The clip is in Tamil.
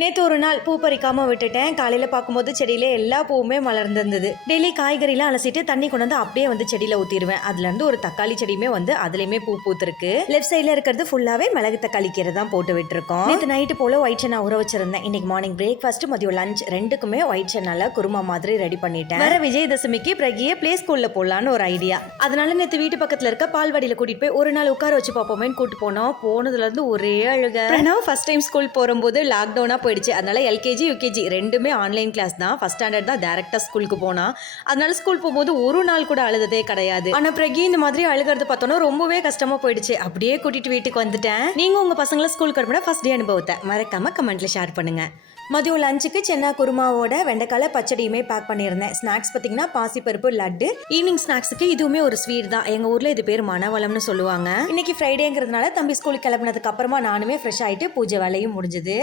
நேற்று ஒரு நாள் பூ பறிக்காம விட்டுட்டேன். காலையில பார்க்கும்போது செடியில எல்லா பூவுமே மலர்ந்திருந்தது. டெய்லி காய்கறிலாம் அலசிட்டு தண்ணி கொண்டு வந்து அப்படியே வந்து செடியில ஊத்திடுவேன். அதுல இருந்து ஒரு தக்காளி செடியுமே வந்து அதுலயுமே பூ பூத்திருக்கு. லெஃப்ட் சைட்ல இருக்கிறது ஃபுல்லாவே மிளகு தக்காளி கீரை தான் போட்டு விட்டுருக்கோம். நேற்று நைட்டு போல ஒயிட் சன்னா ஊற வச்சிருந்தேன். இன்னைக்கு மார்னிங் பிரேக்ஃபாஸ்ட் மதியம் லஞ்ச் ரெண்டுக்குமே ஒயிட் சன்னால குருமா மாதிரி ரெடி பண்ணிட்டேன். வர விஜயதசமிக்கு பிரகியே பிளே ஸ்கூல்ல போடலான்னு ஒரு ஐடியா. அதனால நேற்று வீட்டு பக்கத்துல இருக்க பால்வாடியில கூட்டிட்டு போய் ஒரு நாள் உட்கார வச்சு பார்ப்போமேன்னு கூட்டு போனோம். போனதுல இருந்து ஒரே அழுக. ஃபர்ஸ்ட் டைம் ஸ்கூல் போகும்போது லாக்டவுனா போயிடுச்சு. அதனால எல்கேஜி யூகேஜி ரெண்டுமே ஆன்லைன் கிளாஸ் தான். ஃபர்ஸ்ட் ஸ்டாண்டர்ட் தான் டைரக்டா ஸ்கூலுக்கு போனா. அதனால ஸ்கூல் போகும்போது ஒரு நாள் கூட அழுததே கிடையாது. ஆனா பிரகி இந்த மாதிரி அழுகிறது பார்த்தோன்னா ரொம்பவே கஷ்டமா போயிடுச்சு. அப்படியே கூட்டிட்டு வீட்டுக்கு வந்துட்டேன். நீங்க உங்க பசங்களை ஸ்கூலுக்கு அனுப்பின ஃபர்ஸ்ட் டே அனுபவத்தை மறக்காம கமெண்ட்ல ஷேர் பண்ணுங்க. மதியம் லஞ்சுக்கு சென்னா குருமாவோட வெண்டைக்கால பச்சடியுமே பேக் பண்ணியிருந்தேன். ஸ்நாக்ஸ் பார்த்தீங்கன்னா பாசிப்பருப்பு லட்டு. ஈவினிங் ஸ்நாக்ஸுக்கு இதுவுமே ஒரு ஸ்வீட் தான். எங்கள் ஊரில் இது பேர் மணவளம்னு சொல்லுவாங்க. இன்னைக்கு ஃப்ரைடேங்கிறதுனால தம்பி ஸ்கூலுக்கு கிளம்பினதுக்கு அப்புறமா நானுமே ஃப்ரெஷ் ஆகிட்டு பூஜை வேலையும் முடிஞ்சுது.